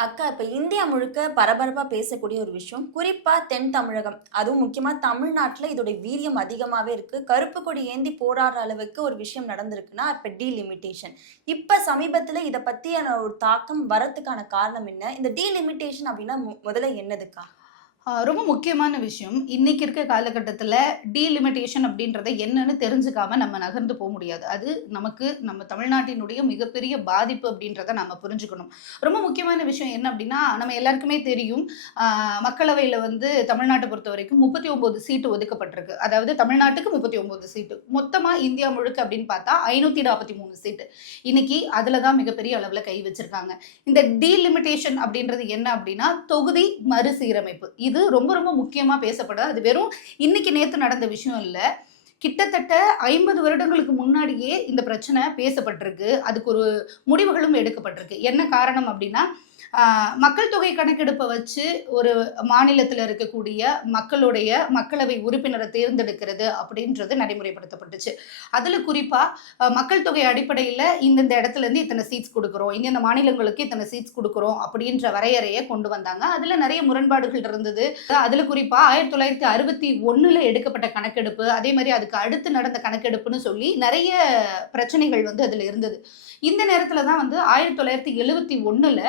அக்கா, இப்ப இந்தியா முழுக்க பரபரப்பா பேசக்கூடிய ஒரு விஷயம். குறிப்பா தென் தமிழகம். அதுவும் முக்கியமா தமிழ்நாட்டுல இதோட வீரியம் அதிகமாவே இருக்கு. கருப்பு கொடி ஏந்தி போராடுற அளவுக்கு ஒரு விஷயம் நடந்திருக்குன்னா, இப்ப டீலிமிட்டேஷன். இப்ப சமீபத்துல இத பத்தியான ஒரு தாக்கம் வரதுக்கான காரணம் என்ன? இந்த டீலிமிட்டேஷன் அப்டின்னா முதல்ல என்னதுக்கா? ரொம்ப முக்கியமான விஷயம். இன்னைக்கு இருக்க காலகட்டத்தில டீலிமிட்டேஷன் அப்படின்றத என்னன்னு தெரிஞ்சுக்காம நம்ம நகர்ந்து முடியாது. அது நமக்கு நம்ம தமிழ்நாட்டினுடைய மிகப்பெரிய பாதிப்பு அப்படின்றத நம்ம புரிஞ்சுக்கணும். ரொம்ப முக்கியமான விஷயம் என்ன அப்படின்னா, நம்ம எல்லாருக்குமே தெரியும். அ மக்களவையில வந்து தமிழ்நாட்ட பொறுத்தவரைக்கும் 39 சீட்டு ஒதுக்கப்பட்டிருக்கு. அதாவது தமிழ்நாட்டுக்கு 39 சீட்டு. மொத்தமா இந்தியா முழுக்க அப்படின்னு பார்த்தா 543 சீட்டு. இன்னைக்கு அதில தான் மிகப்பெரிய அளவுல கை வச்சிருக்காங்க. இந்த டீலிமிட்டேஷன் அப்படின்றது என்ன அப்படின்னா, தொகுதி மறுசீரமைப்பு. இது ரொம்ப ரொம்ப முக்கியமா பேசப்படுது. அது வெறும் இன்னைக்கு நேத்து நடந்த விஷயம் இல்ல. கிட்டத்தட்ட 50 வருடங்களுக்கு முன்னாடியே இந்த பிரச்சனை பேசப்பட்டிருக்கு. அதுக்கு ஒரு முடிவுகளும் எடுக்கப்பட்டிருக்கு. என்ன காரணம் அப்டின்னா, மக்கள் தொகை கணக்கெடுப்ப வச்சு ஒரு மாநிலத்தில இருக்கக்கூடிய மக்களுடைய மக்களவை உறுப்பினர தேர்ந்தெடுக்கிறது அப்படின்றது நடைமுறைப்படுத்தப்பட்டுச்சு. அதுல குறிப்பா மக்கள் தொகை அடிப்படையில இந்தந்த இடத்துலருந்து இத்தன சீட்ஸ் குடுக்குறோம். இந்தந்த மாநிலங்களுக்கு இத்தன சீட்ஸ் குடுக்குறோம் அப்படின்ற வரையறைய கொண்டு வந்தாங்க. அதுல நெறைய முரண்பாடுகள் இருந்தது. அதுல குறிப்பா 1961ல எடுக்கப்பட்ட கணக்கெடுப்பு, அதே மாரி அதுக்கு அடுத்து நடந்த கணக்கெடுப்புன்னு சொல்லி நெறைய பிரச்சனைகள் வந்து அதுல இருந்தது. இந்த நேரத்துல தான் வந்து 1971ல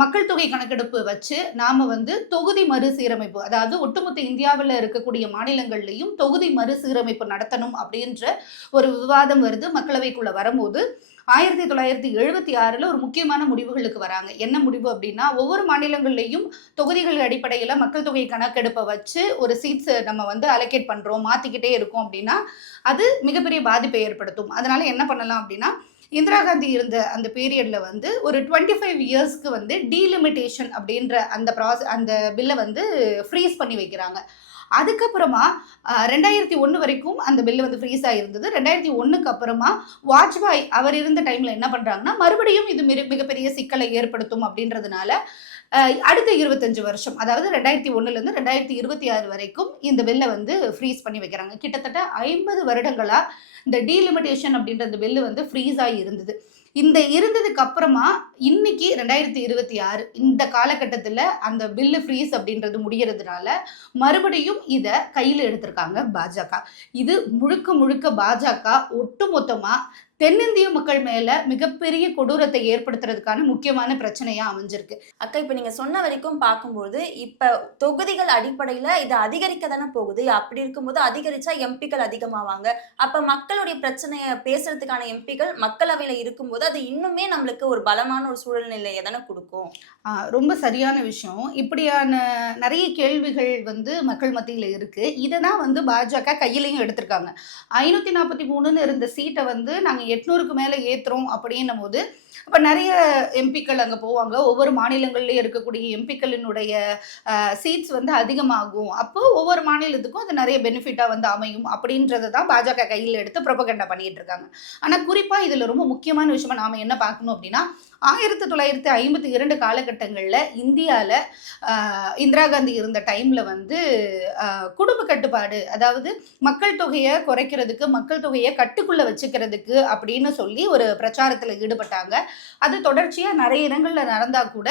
மக்கள் தொகை கணக்கெடுப்பு வச்சு நாம வந்து தொகுதி மறுசீரமைப்பு, அதாவது ஒட்டுமொத்த இந்தியாவுல இருக்கக்கூடிய மாநிலங்கள்லயும் தொகுதி மறுசீரமைப்பு நடத்தணும் அப்படின்ற ஒரு விவாதம் வருது. மக்களவைக்குள்ள வரும்போது 1976ல ஒரு முக்கியமான முடிவுகளுக்கு வராங்க. என்ன முடிவு அப்படின்னா, ஒவ்வொரு மாநிலங்கள்லயும் தொகுதிகள் அடிப்படையில மக்கள் தொகை கணக்கெடுப்ப வச்சு ஒரு சீட்ஸ் நம்ம வந்து அலோகேட் பண்றோம், மாத்திக்கிட்டே இருக்கோம் அப்படின்னா, அது மிகப்பெரிய பாதிப்பை ஏற்படுத்தும். அதனால என்ன பண்ணலாம் அப்படின்னா, இந்திரா காந்தி இருந்த அந்த பீரியட்ல வந்து ஒரு 25 இயர்ஸ்க்கு வந்து டீலிமிட்டேஷன் அப்படின்ற அந்த பில்ல வந்து ஃப்ரீஸ் பண்ணி வைக்கிறாங்க. அதுக்கப்புறமா 2001 வரைக்கும் அந்த பில் வந்து ஃப்ரீஸ் ஆயிருந்தது. 2001க்கு அப்புறமா வாஜ்பாய் அவர் இருந்த டைம்ல என்ன பண்றாங்கன்னா, மறுபடியும் இது மிகப்பெரிய சிக்கலை ஏற்படுத்தும் அப்படின்றதுனால, அடுத்த 25 வருஷம், அதாவது 2001லேருந்து 2026 வரைக்கும் இந்த பில்ல வந்து ஃப்ரீஸ் பண்ணி வைக்கிறாங்க. கிட்டத்தட்ட 50 வருடங்களா இந்த டீலிமிட்டேஷன் அப்படின்ற இந்த பில் வந்து ஃப்ரீஸ் ஆகி இருந்தது. இந்த இருந்ததுக்கு அப்புறமா இன்னைக்கு 2026 இந்த காலகட்டத்துல அந்த பில்லு ஃப்ரீஸ் அப்படின்றது முடியறதுனால மறுபடியும் இத கையில எடுத்திருக்காங்க பாஜக. இது முழுக்க முழுக்க பாஜக ஒட்டுமொத்தமா தென்னிந்திய மக்கள் மேல மிகப்பெரிய கொடூரத்தை ஏற்படுத்துறதுக்கான முக்கியமான பிரச்சனையா அமைஞ்சிருக்கு. அக்கா, இப்ப நீங்க சொன்ன வரைக்கும் பார்க்கும்போது, இப்ப தொகுதிகள் அடிப்படையில இது அதிகரிக்க தானே போகுது. அப்படி இருக்கும்போது அதிகரிச்சா எம்பிக்கள் அதிகமாவாங்க. அப்ப மக்களுடைய பிரச்சனைய பேசுறதுக்கான எம்பிக்கள் மக்களவையில இருக்கும்போது, அது இன்னுமே நம்மளுக்கு ஒரு பலமான ஒரு சூழ்நிலைய தானே குடுக்கும். ரொம்ப சரியான விஷயம். இப்படியான நெறைய கேள்விகள் வந்து மக்கள் மத்தியில இருக்கு. இத தான் வந்து பாஜக கையிலயும் எடுத்திருக்காங்க. 543ன்னு இருந்த சீட்ட வந்து நாங்க 800க்கு மேல ஏத்துறோம் அப்படின்னும்போது, அப்ப நெறைய எம்பிக்கள் அங்க போவாங்க. ஒவ்வொரு மாநிலங்கள்லயும் இருக்கக்கூடிய எம்பிக்களினுடைய சீட்ஸ் வந்து அதிகமாகும். அப்போ ஒவ்வொரு மாநிலத்துக்கும் அது நெறைய பெனிஃபிட்டா வந்து அமையும் அப்படின்றத தான் பாஜக கையில எடுத்து புரொபகண்டா பண்ணிட்டு இருக்காங்க. ஆனா குறிப்பா இதுல ரொம்ப முக்கியமான விஷயமா நாம என்ன பார்க்கணும் அப்படின்னா, 1952 காலகட்டங்கள்ல இந்தியால இந்திரா காந்தி இருந்த டைம்ல வந்து குடும்ப கட்டுப்பாடு, அதாவது மக்கள் தொகைய குறைக்கிறதுக்கு, மக்கள் தொகைய கட்டுக்குள்ள வச்சுக்கிறதுக்கு அப்படின்னு சொல்லி ஒரு பிரச்சாரத்துல ஈடுபட்டாங்க. அது தொடர்ச்சியா நெறைய இடங்கள்ல நடந்தா கூட,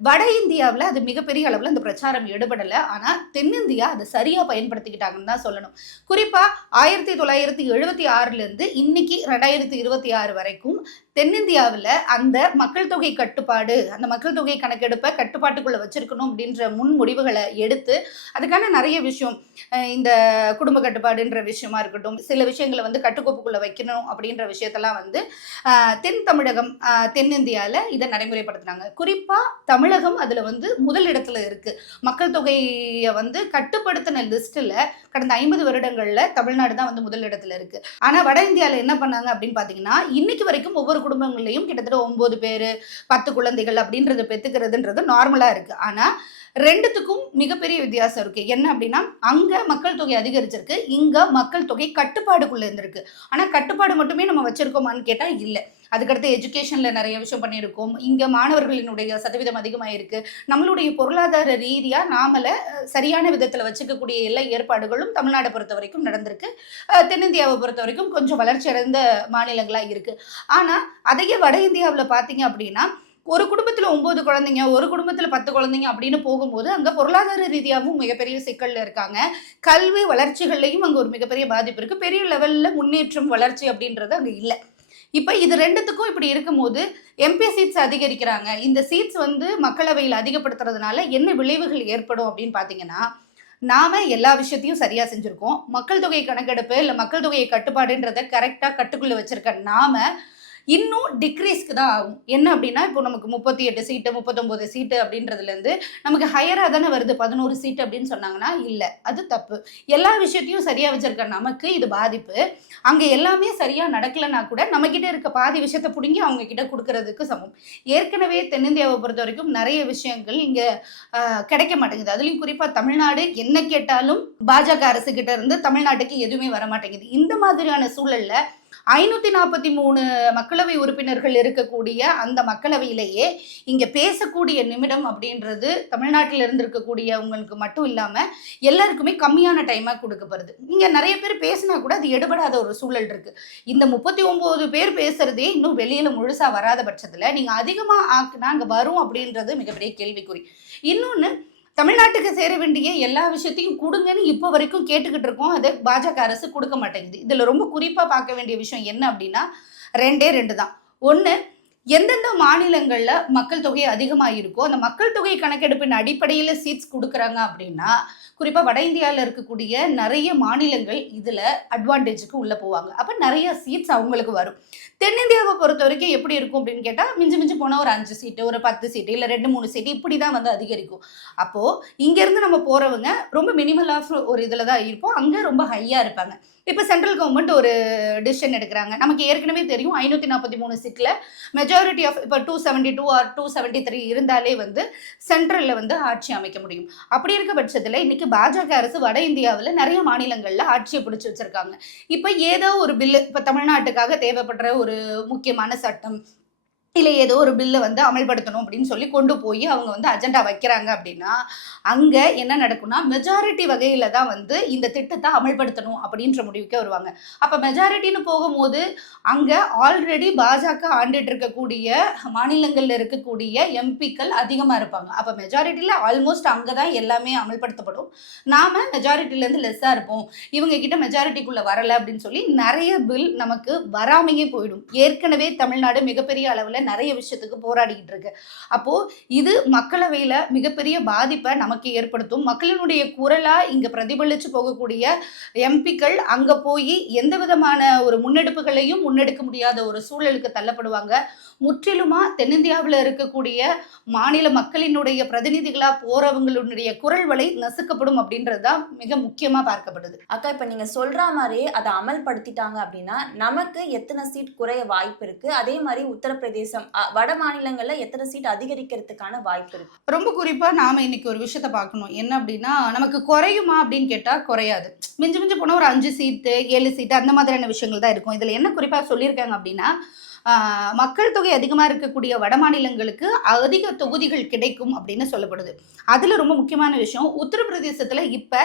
வட இந்தியாவுல அது மிகப்பெரிய அளவுல அந்த பிரச்சாரம் எடுபடல. ஆனா தென்னிந்தியா அத சரியா பயன்படுத்திக்கிட்டாங்கன்னு தான் சொல்லணும். குறிப்பா 1976லேருந்து இன்னைக்கு 2026 வரைக்கும் தென்னிந்தியாவுல அந்த மக்கள் தொகை கட்டுப்பாடு, அந்த மக்கள் தொகை கணக்கெடுப்ப கட்டுப்பாட்டுக்குள்ள வச்சிருக்கணும் அப்படின்ற முன்முடிவுகள எடுத்து, அதுக்கான நெறைய விஷயம், இந்த குடும்ப கட்டுப்பாடுன்ற விஷயமா இருக்கட்டும், சில விஷயங்கள வந்து கட்டுக்கோப்புக்குள்ள வைக்கணும் அப்படின்ற விஷயத்தெல்லாம் வந்து தென் தமிழகம், தென்னிந்தியால இத நடைமுறைப்படுத்துனாங்க. குறிப்பா தமிழகம் அதுல வந்து முதல் இடத்துல இருக்கு. மக்கள் தொகைய வந்து கட்டுப்படுத்தின லிஸ்ட்ல கடந்த 50 வருடங்கள்ல தமிழ்நாடு தான் வந்து முதல் இடத்துல இருக்கு. ஆனா வட இந்தியால என்ன பண்ணாங்க அப்படின்னு பார்த்தீங்கன்னா, இன்னைக்கு வரைக்கும் ஒவ்வொரு குடும்பங்கள்லயும் கிட்டத்தட்ட 9 பேரு, 10 குழந்தைகள் அப்படின்றத பெத்துக்கிறதுன்றது நார்மலா இருக்கு. ஆனா 2த்துக்கும் மிகப்பெரிய வித்தியாசம் இருக்கு. என்ன அப்படின்னா, அங்க மக்கள் தொகை அதிகரிச்சிருக்கு. இங்க மக்கள் தொகை கட்டுப்பாடுக்குள்ள இருந்திருக்கு. ஆனா கட்டுப்பாடு மட்டுமே நம்ம வச்சிருக்கோமான்னு கேட்டா இல்ல. அதுக்கடுத்து எஜுகேஷன்ல நெறைய விஷயம் பண்ணியிருக்கோம். இங்க மாணவர்களினுடைய சதவீதம் அதிகமாயிருக்கு. நம்மளுடைய பொருளாதார ரீதியா நாமல சரியான விதத்துல வச்சுக்கக்கூடிய எல்லா ஏற்பாடுகளும் தமிழ்நாட பொறுத்தவரைக்கும் நடந்திருக்கு. தென்னிந்தியாவ பொறுத்தவரைக்கும் கொஞ்சம் வளர்ச்சி அடைந்த மாநிலங்களா இருக்கு. ஆனா, அதையே வட இந்தியாவுல பார்த்தீங்க அப்படின்னா, ஒரு குடும்பத்துல 9 குழந்தைங்க, ஒரு குடும்பத்துல 10 குழந்தைங்க அப்படின்னு போகும்போது அங்க பொருளாதார ரீதியாகவும் மிகப்பெரிய சிக்கல்ல இருக்காங்க. கல்வி வளர்ச்சிகள்லயும் அங்க ஒரு மிகப்பெரிய பாதிப்பு இருக்கு. பெரிய லெவல்ல முன்னேற்றம் வளர்ச்சி அப்படின்றது அங்க இல்ல. இப்ப இது 2த்துக்கும் இப்படி இருக்கும்போது எம்பி சீட்ஸ் அதிகரிக்கிறாங்க. இந்த சீட்ஸ் வந்து மக்களவையில் அதிகப்படுத்துறதுனால என்ன விளைவுகள் ஏற்படும் அப்படின்னு பாத்தீங்கன்னா, நாம எல்லா விஷயத்தையும் சரியா செஞ்சிருக்கோம். மக்கள் தொகை கணக்கெடுப்பு இல்ல மக்கள் தொகை கட்டுப்பாடுன்றத கரெக்டா கட்டுக்குள்ள வச்சிருக்க நாம இன்னும் டிக்ரீஸ்க்கு தான் ஆகும். என்ன அப்படின்னா, இப்போ நமக்கு 38 சீட்டு 39 சீட்டு அப்படின்றதுலேருந்து நமக்கு ஹையராக தானே வருது. 11 சீட்டு அப்படின்னு சொன்னாங்கன்னா இல்லை, அது தப்பு. எல்லா விஷயத்தையும் சரியாக வச்சிருக்க நமக்கு இது பாதிப்பு. அங்கே எல்லாமே சரியாக நடக்கலைன்னா கூட நம்மக்கிட்ட இருக்க பாதி விஷயத்தை பிடுங்கி அவங்க கிட்ட கொடுக்கறதுக்கு சமம். ஏற்கனவே தென்னிந்தியாவை பொறுத்த வரைக்கும் நிறைய விஷயங்கள் இங்கே கிடைக்க மாட்டேங்குது. அதுலேயும் குறிப்பாக தமிழ்நாடு என்ன கேட்டாலும் பாஜக அரசு கிட்ட இருந்து தமிழ்நாட்டுக்கு எதுவுமே வர மாட்டேங்குது. இந்த மாதிரியான சூழல்ல 543 மக்களவை உறுப்பினர்கள் இருக்கக்கூடிய அந்த மக்களவையிலேயே இங்க பேசக்கூடிய நிமிடம் அப்படின்றது தமிழ்நாட்டில் இருந்திருக்கக்கூடியவங்களுக்கு மட்டும் இல்லாம எல்லாருக்குமே கம்மியான டைமா கொடுக்கப்படுது. இங்க நிறைய பேர் பேசினா கூட அது எடுபடாத ஒரு சூழல் இருக்கு. இந்த 39 பேர் பேசுறதே இன்னும் வெளியில முழுசா வராத பட்சத்துல நீங்க அதிகமா ஆக்குனா அங்க வரும் அப்படின்றது மிகப்பெரிய கேள்விக்குறி. இன்னொன்னு, தமிழ்நாட்டுக்கு சேர வேண்டிய எல்லா விஷயத்தையும் கொடுங்கன்னு இப்போ வரைக்கும் கேட்டுக்கிட்டு இருக்கோம். அதை பாஜக அரசு கொடுக்க மாட்டேங்குது. இதுல ரொம்ப குறிப்பா பார்க்க வேண்டிய விஷயம் என்ன அப்படின்னா, 2 தான். ஒன்று, எந்தெந்த மாநிலங்கள்ல மக்கள் தொகை அதிகமாக இருக்கோ அந்த மக்கள் தொகை கணக்கெடுப்பின் அடிப்படையில் சீட்ஸ் கொடுக்குறாங்க அப்படின்னா, குறிப்பாக வட இந்தியாவில் இருக்கக்கூடிய நிறைய மாநிலங்கள் இதில் அட்வான்டேஜுக்கு உள்ளே போவாங்க. அப்போ நிறைய சீட்ஸ் அவங்களுக்கு வரும். தென்னிந்தியாவை பொறுத்த வரைக்கும் எப்படி இருக்கும் அப்படின்னு கேட்டால், மிஞ்சி மிஞ்சி போனால் ஒரு 5 சீட்டு, ஒரு 10 சீட்டு, இல்லை 2-3 சீட்டு இப்படி தான் வந்து அதிகரிக்கும். அப்போது இங்கேருந்து நம்ம போகிறவங்க ரொம்ப மினிமல் ஆஃப் ஒரு இதில் தான் இருப்போம். அங்கே ரொம்ப ஹையாக இருப்பாங்க. இப்போ சென்ட்ரல் கவர்மெண்ட் ஒரு டிசிஷன் எடுக்கிறாங்க. நமக்கு ஏற்கனவே தெரியும் 543 சீட்டில் மெஜாரிட்டி ஆஃப் இப்போ 272 ஆர் 273 இருந்தாலே வந்து சென்ட்ரலில் வந்து ஆட்சி அமைக்க முடியும். அப்படி இருக்க பட்சத்தில் இன்னைக்கு பாஜக அரசு வட இந்தியாவில் நிறைய மாநிலங்களில் ஆட்சியை பிடிச்சி வச்சிருக்காங்க. இப்போ ஏதோ ஒரு பில்லு, இப்போ தமிழ்நாட்டுக்காக தேவைப்படுற ஒரு முக்கியமான சட்டம் இல்லை ஏதோ ஒரு பில்லை வந்து அமல்படுத்தணும் அப்படின்னு சொல்லி கொண்டு போய் அவங்க வந்து அஜெண்டா வைக்கிறாங்க அப்படின்னா, அங்கே என்ன நடக்கும்னா மெஜாரிட்டி வகையில் தான் வந்து இந்த திட்டத்தை அமல்படுத்தணும் அப்படின்ற முடிவுக்கே வருவாங்க. அப்போ மெஜாரிட்டின்னு போகும்போது அங்கே ஆல்ரெடி பாஜக ஆண்டுட்டு இருக்கக்கூடிய மாநிலங்களில் இருக்கக்கூடிய எம்பிக்கள் அதிகமாக இருப்பாங்க. அப்போ மெஜாரிட்டியில் ஆல்மோஸ்ட் அங்கே தான் எல்லாமே அமல்படுத்தப்படும். நாம் மெஜாரிட்டிலேருந்து லெஸ்ஸாக இருப்போம், இவங்க கிட்ட மெஜாரிட்டிக்குள்ளே வரலை அப்படின்னு சொல்லி நிறைய பில் நமக்கு வராமையே போயிடும். ஏற்கனவே தமிழ்நாடு மிகப்பெரிய அளவில் நிறைய விஷயத்துக்கு போராடிக்கிட்டு இருக்கு. அப்போ இது மக்களவையில மிகப்பெரிய பாதிப்பை நமக்கு ஏற்படுத்தும். மக்களினுடைய குரலா இங்க பிரதிபலிச்சு போகக்கூடிய எம்பிக்கள் அங்க போய் எந்த விதமான ஒரு முன்னெடுப்புகளையும் முன்னெடுக்க முடியாத ஒரு சூழலுக்கு தள்ளப்படுவாங்க. முற்றிலுமா தென்னிந்தியாவில் இருக்கக்கூடிய மாநில மக்களினுடைய பிரதிநிதிகளா போறவங்களுடைய குரல் வலை நசுக்கப்படும் அப்படின்றதுதான் மிக முக்கியமா பார்க்கப்படுது. அக்கா, இப்ப நீங்க சொல்ற மாதிரி அதை அமல்படுத்திட்டாங்க அப்படின்னா நமக்கு எத்தனை சீட் குறைய வாய்ப்பு இருக்கு? அதே மாதிரி உத்தரப்பிரதேசம், வட மாநிலங்கள்ல எத்தனை சீட் அதிகரிக்கிறதுக்கான வாய்ப்பு இருக்கு? ரொம்ப குறிப்பா நாம இன்னைக்கு ஒரு விஷயத்த பார்க்கணும். என்ன அப்படின்னா, நமக்கு குறையுமா அப்படின்னு கேட்டா குறையாது. மிஞ்சி மிஞ்சி போனா ஒரு 5 சீட்டு 7 சீட்டு அந்த மாதிரியான விஷயங்கள் தான் இருக்கும். இதுல என்ன குறிப்பா சொல்லியிருக்காங்க அப்படின்னா, மக்கள் தொகை அதிகமாக இருக்கக்கூடிய வட மாநிலங்களுக்கு அதிக தொகுதிகள் கிடைக்கும் அப்படின்னு சொல்லப்படுது. அதில் ரொம்ப முக்கியமான விஷயம், உத்தரப்பிரதேசத்தில் இப்போ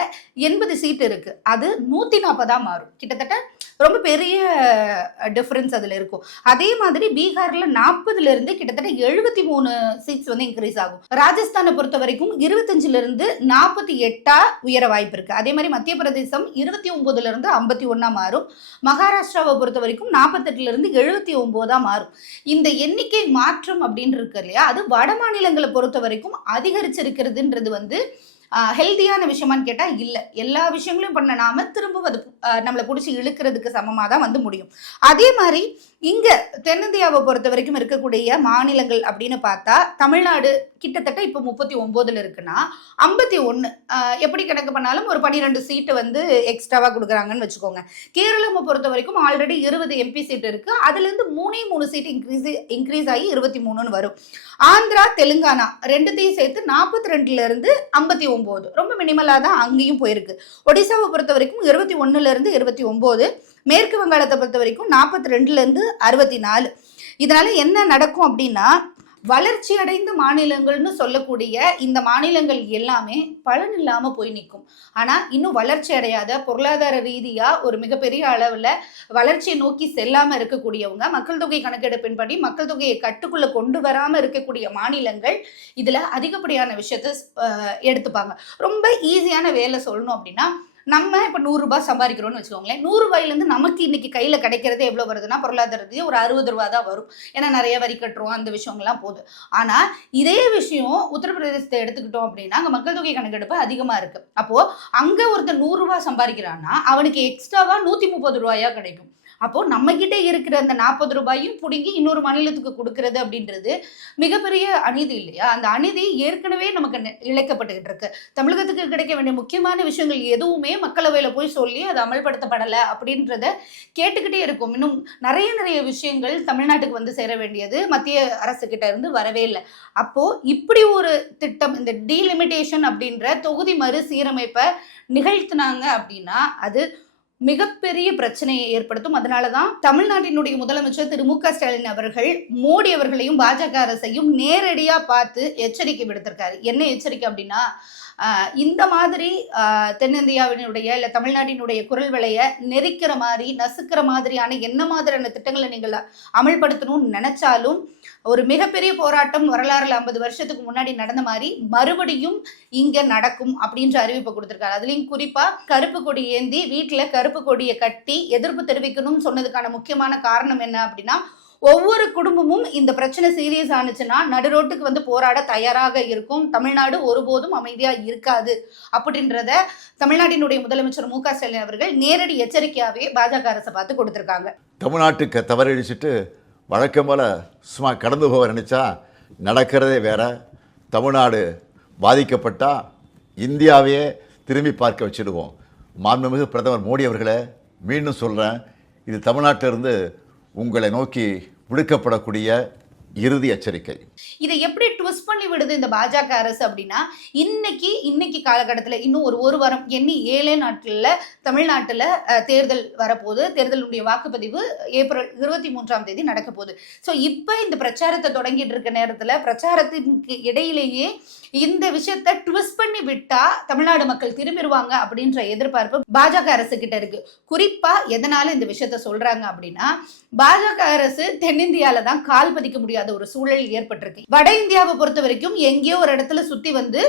80 சீட் இருக்குது, அது 140 மாறும். கிட்டத்தட்ட ரொம்ப பெரிய டிஃப்ரென்ஸ் அதில் இருக்கும். அதே மாதிரி பீகாரில் 40லேருந்து கிட்டத்தட்ட 73 சீட்ஸ் வந்து இன்க்ரீஸ் ஆகும். ராஜஸ்தானை பொறுத்த வரைக்கும் 25லேருந்து 48 உயர வாய்ப்பு இருக்குது. அதே மாதிரி மத்திய பிரதேசம் 29லேருந்து 51 மாறும். மகாராஷ்டிராவை பொறுத்த வரைக்கும் 48லேருந்து 79 மாறும். இந்த எண்ணிக்கை மாற்றம் அப்படின்னு இருக்கு இல்லையா, அது வட மாநிலங்களை பொறுத்த வரைக்கும் அதிகரிச்சிருக்கிறதுன்றது வந்து ஹெல்தியான விஷயமான்னு கேட்டால் இல்லை. எல்லா விஷயங்களையும் பண்ண நாம திரும்ப அது நம்மளை பிடிச்சி இழுக்கிறதுக்கு சமமாக தான் வந்து முடியும். அதே மாதிரி இங்கே தென்னிந்தியாவை பொறுத்த வரைக்கும் இருக்கக்கூடிய மாநிலங்கள் அப்படின்னு பார்த்தா, தமிழ்நாடு கிட்டத்தட்ட இப்போ 39 இருக்குன்னா 51 எப்படி கணக்கு பண்ணாலும் ஒரு 12 சீட்டு வந்து எக்ஸ்ட்ராவாக கொடுக்குறாங்கன்னு வச்சுக்கோங்க. கேரளாவை பொறுத்த வரைக்கும் ஆல்ரெடி 20 எம்பி சீட் இருக்குது, அதுலேருந்து 3 சீட் இன்க்ரீஸ் ஆகி 23ன்னு வரும். ஆந்திரா தெலுங்கானா ரெண்டுத்தையும் சேர்த்து 42லேருந்து 59, ரொம்ப மினிமலாக தான் அங்கேயும் போயிருக்கு. ஒடிசாவை பொறுத்த வரைக்கும் 21லேருந்து 29, மேற்கு வங்காளத்தை பொறுத்த வரைக்கும் 42லேருந்து 64. இதனால என்ன நடக்கும் அப்படின்னா, வளர்ச்சி அடைந்த மாநிலங்கள்னு சொல்லக்கூடிய இந்த மாநிலங்கள் எல்லாமே பலன் இல்லாம போய் நிற்கும். ஆனா இன்னும் வளர்ச்சி அடையாத, பொருளாதார ரீதியா ஒரு மிகப்பெரிய அளவுல வளர்ச்சியை நோக்கி செல்லாம இருக்கக்கூடியவங்க, மக்கள் தொகை கணக்கெடுப்பின்படி மக்கள் தொகையை கட்டுக்குள்ள கொண்டு வராம இருக்கக்கூடிய மாநிலங்கள் இதுல அதிகப்படியான விஷயத்த எடுத்துப்பாங்க. ரொம்ப ஈஸியான வேலை சொல்லணும் அப்படின்னா, நம்ம இப்போ 100 ரூபாய் சம்பாதிக்கிறோம்னு வச்சுக்கோங்களேன். 100 ரூபாயிலேருந்து நமக்கு இன்னைக்கு கையில் கிடைக்கிறது எவ்வளோ வருதுன்னா, பொருளாதார ரீதியா ஒரு 60 ரூபா தான் வரும். ஏன்னா நிறைய வரி கட்டுறோம், அந்த விஷயங்கள்லாம் போகுது. ஆனால் இதே விஷயம் உத்தரப்பிரதேசத்தை எடுத்துக்கிட்டோம் அப்படின்னா, அங்கே மக்கள் தொகை கணக்கெடுப்பு அதிகமாக இருக்குது. அப்போது அங்கே ஒருத்தர் 100 ரூபாய் சம்பாதிக்கிறான்னா அவனுக்கு எக்ஸ்ட்ராவாக 130 ரூபாயா கிடைக்கும். அப்போ நம்ம கிட்ட இருக்கிற அந்த 40 ரூபாயும் பிடுங்கி இன்னொரு மாநிலத்துக்கு கொடுக்கறது அப்படின்றது மிகப்பெரிய அநீதி இல்லையா? அந்த அநீதி ஏற்கனவே நமக்கு இழைக்கப்பட்டுக்கிட்டு இருக்கு. தமிழகத்துக்கு கிடைக்க வேண்டிய முக்கியமான விஷயங்கள் எதுவுமே மக்களவையில போய் சொல்லி அது அமல்படுத்தப்படலை அப்படின்றத கேட்டுக்கிட்டே இருக்கும். இன்னும் நிறைய விஷயங்கள் தமிழ்நாட்டுக்கு வந்து சேர வேண்டியது மத்திய அரசு கிட்ட இருந்து வரவே இல்லை. அப்போ இப்படி ஒரு திட்டம், இந்த டீலிமிட்டேஷன் அப்படின்ற தொகுதி மறுசீரமைப்பை நிகழ்த்தினாங்க அப்படின்னா அது மிகப்பெரிய பிரச்சனையை ஏற்படுத்தும். அதனாலதான் தமிழ்நாட்டினுடைய முதலமைச்சர் திரு மு.க. ஸ்டாலின் அவர்கள் மோடி அவர்களையும் பாஜக அரசையும் நேரடியா பார்த்து எச்சரிக்கை விடுத்திருக்காரு. என்ன எச்சரிக்கை அப்படின்னா, இந்த மாதிரி தென்னிந்தியாவினுடைய இல்லை தமிழ்நாட்டினுடைய குரல் விலையை நெரிக்கிற மாதிரி, நசுக்கிற மாதிரியான என்ன மாதிரியான திட்டங்களை நீங்கள் அமல்படுத்தணும்னு நினைச்சாலும் ஒரு மிகப்பெரிய போராட்டம் வரலாறுல 50 வருஷத்துக்கு முன்னாடி நடந்த மாதிரி மறுபடியும் இங்க நடக்கும் அப்படின்ற அறிவிப்பை கொடுத்திருக்காரு. அதுலயும் குறிப்பா கருப்பு கொடி ஏந்தி வீட்டுல கருப்பு கொடியை கட்டி எதிர்ப்பு தெரிவிக்கணும்னு சொன்னதுக்கான முக்கியமான காரணம் என்ன அப்படின்னா, ஒவ்வொரு குடும்பமும் இந்த பிரச்சனை சீரியஸ் ஆனிச்சுன்னா நடுரோட்டுக்கு வந்து போராட தயாராக இருக்கும். தமிழ்நாடு ஒருபோதும் அமைதியா இருக்காது அப்படின்றத தமிழ்நாட்டினுடைய முதலமைச்சர் மு.க. ஸ்டாலின் அவர்கள் நேரடி எச்சரிக்கையாவே பாஜக அரசை பார்த்து கொடுத்திருக்காங்க. தமிழ்நாட்டுக்கு தவறடிச்சுட்டு வழக்கம் போல சும்மா கடந்து போக நினைச்சா நடக்கிறதே வேற. தமிழ்நாடு பாதிக்கப்பட்டா இந்தியாவையே திரும்பி பார்க்க வச்சுடுவோம். மாண்புமிகு பிரதமர் மோடி அவர்களே, மீண்டும் சொல்கிறேன், இது தமிழ்நாட்டிலிருந்து உங்களை நோக்கி விடுக்கப்படக்கூடிய இறுதி எச்சரிக்கை. இதை எப்படி ட்விஸ்ட் பண்ணி விடுது இந்த பாஜக அரசு அப்படின்னா, இன்னைக்கு காலகட்டத்தில் இன்னும் ஒரு வாரம் எண்ணி 7 நாட்களில் தமிழ்நாட்டில் தேர்தல் வரப்போகுது. தேர்தலுடைய வாக்குப்பதிவு ஏப்ரல் 23ஆம் தேதி நடக்க போகுது. ஸோ இப்போ இந்த பிரச்சாரத்தை தொடங்கிட்டு இருக்க நேரத்தில் பிரச்சாரத்திற்கு இடையிலேயே இந்த விஷயத்தை ட்விஸ்ட் பண்ணி விட்டா தமிழ்நாடு மக்கள் திரும்பிடுவாங்க அப்படின்ற எதிர்பார்ப்பு பாஜக அரசு கிட்ட இருக்கு. குறிப்பா எதனால இந்த விஷயத்த சொல்றாங்க அப்படின்னா, பாஜக அரசு தென்னிந்தியால தான் கால் பதிக்க முடியாத ஒரு சூழல் ஏற்பட்டிருக்கு. வட இந்தியாவை பொறுத்த வரைக்கும் எங்கேயோ ஒரு இடத்துல சுத்தி வந்து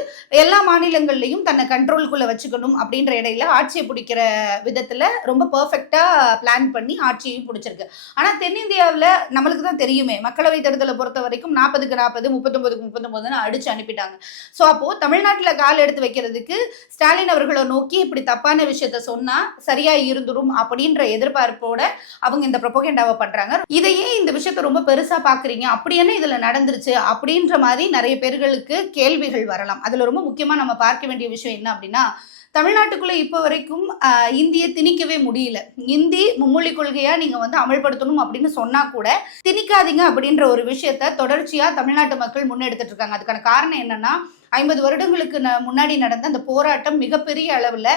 எல்லா மாநிலங்கள்லையும் தன்னை கண்ட்ரோலுக்குள்ள வச்சுக்கணும் அப்படின்ற இடையில ஆட்சியை பிடிக்கிற விதத்துல ரொம்ப பெர்ஃபெக்டா பிளான் பண்ணி ஆட்சியையும் பிடிச்சிருக்கு. ஆனா தென்னிந்தியாவில் நம்மளுக்கு தான் தெரியுமே, மக்களவை தேர்தலை பொறுத்த வரைக்கும் 40க்கு 40, 39க்கு 39 அடிச்சு அனுப்பிட்டாங்க. ஸோ அப்போ தமிழ்நாட்டில் கால் எடுத்து வைக்கிறதுக்கு ஸ்டாலின் அவர்களை நோக்கி இப்படி தப்பான விஷயத்த சொன்னா சரியா இருந்துரும் அப்படின்ற எதிர்பார்ப்போட அவங்க இந்த ப்ரொபகேண்டாவை பண்றாங்க. இதையே இந்த விஷயத்த ரொம்ப பெருசா பாக்குறீங்க, அப்படி என்ன இதுல நடந்துருச்சு அப்படின்ற மாதிரி நிறைய பேர்களுக்கு கேள்விகள் வரலாம். அதுல ரொம்ப முக்கியமா நம்ம பார்க்க வேண்டிய விஷயம் என்ன அப்படின்னா, தமிழ்நாட்டுக்குள்ள இப்போ வரைக்கும் இந்தியை திணிக்கவே முடியல. இந்தி மும்மொழி கொள்கையா நீங்க வந்து அமல்படுத்தணும் அப்படின்னு சொன்னா கூட திணிக்காதீங்க அப்படின்ற ஒரு விஷயத்த தொடர்ச்சியா தமிழ்நாட்டு மக்கள் முன்னெடுத்துட்டு இருக்காங்க. அதுக்கான காரணம் என்னன்னா, 50 வருடங்களுக்கு முன்னாடி நடந்த அந்த போராட்டம் மிகப்பெரிய அளவுல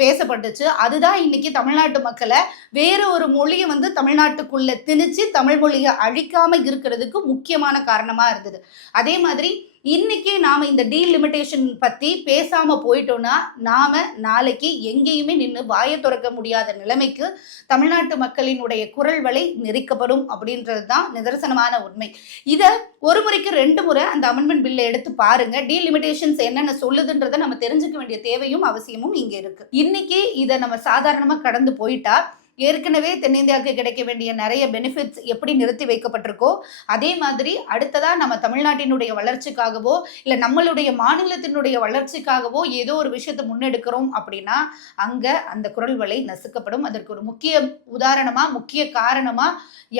பேசப்பட்டுச்சு. அதுதான் இன்னைக்கு தமிழ்நாட்டு மக்களை வேற ஒரு மொழியை வந்து தமிழ்நாட்டுக்குள்ள திணிச்சு தமிழ் மொழியை அழிக்காம இருக்கிறதுக்கு முக்கியமான காரணமா இருந்தது. அதே மாதிரி இன்னைக்கு நாம இந்த டீலிமிட்டேஷன் பத்தி பேசாம போயிட்டோம்னா நாம நாளைக்கு எங்கேயுமே நின்று வாயை திறக்க முடியாத நிலைமைக்கு தமிழ்நாட்டு மக்களினுடைய குரல் வலை நெரிக்கப்படும் அப்படின்றது தான் நிதர்சனமான உண்மை. இத ஒரு முறைக்கு 2 முறை அந்த அமெண்ட்மெண்ட் பில்லை எடுத்து பாருங்க. டீலிமிட்டேஷன்ஸ் என்னென்ன சொல்லுதுன்றதை நம்ம தெரிஞ்சுக்க வேண்டிய தேவையும் அவசியமும் இங்க இருக்கு. இன்னைக்கு இதை நம்ம சாதாரணமா கடந்து போயிட்டா ஏற்கனவே தென்னிந்தியாவுக்கு கிடைக்க வேண்டிய நிறைய பெனிஃபிட்ஸ் எப்படி நிறுத்தி வைக்கப்பட்டிருக்கோ அதே மாதிரி அடுத்ததா நம்ம தமிழ்நாட்டினுடைய வளர்ச்சிக்காகவோ இல்லை நம்மளுடைய மாநிலத்தினுடைய வளர்ச்சிக்காகவோ ஏதோ ஒரு விஷயத்தை முன்னெடுக்கிறோம் அப்படின்னா அங்க அந்த குரல் வலை நசுக்கப்படும். அதற்கு ஒரு முக்கிய உதாரணமா முக்கிய காரணமா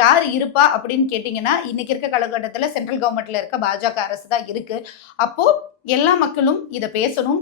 யார் இருப்பா அப்படின்னு கேட்டீங்கன்னா, இன்னைக்கு இருக்க காலகட்டத்தில் சென்ட்ரல் கவர்மெண்ட்ல இருக்க பாஜக அரசு தான் இருக்கு. அப்போ எல்லா மக்களும் இதை பேசணும்.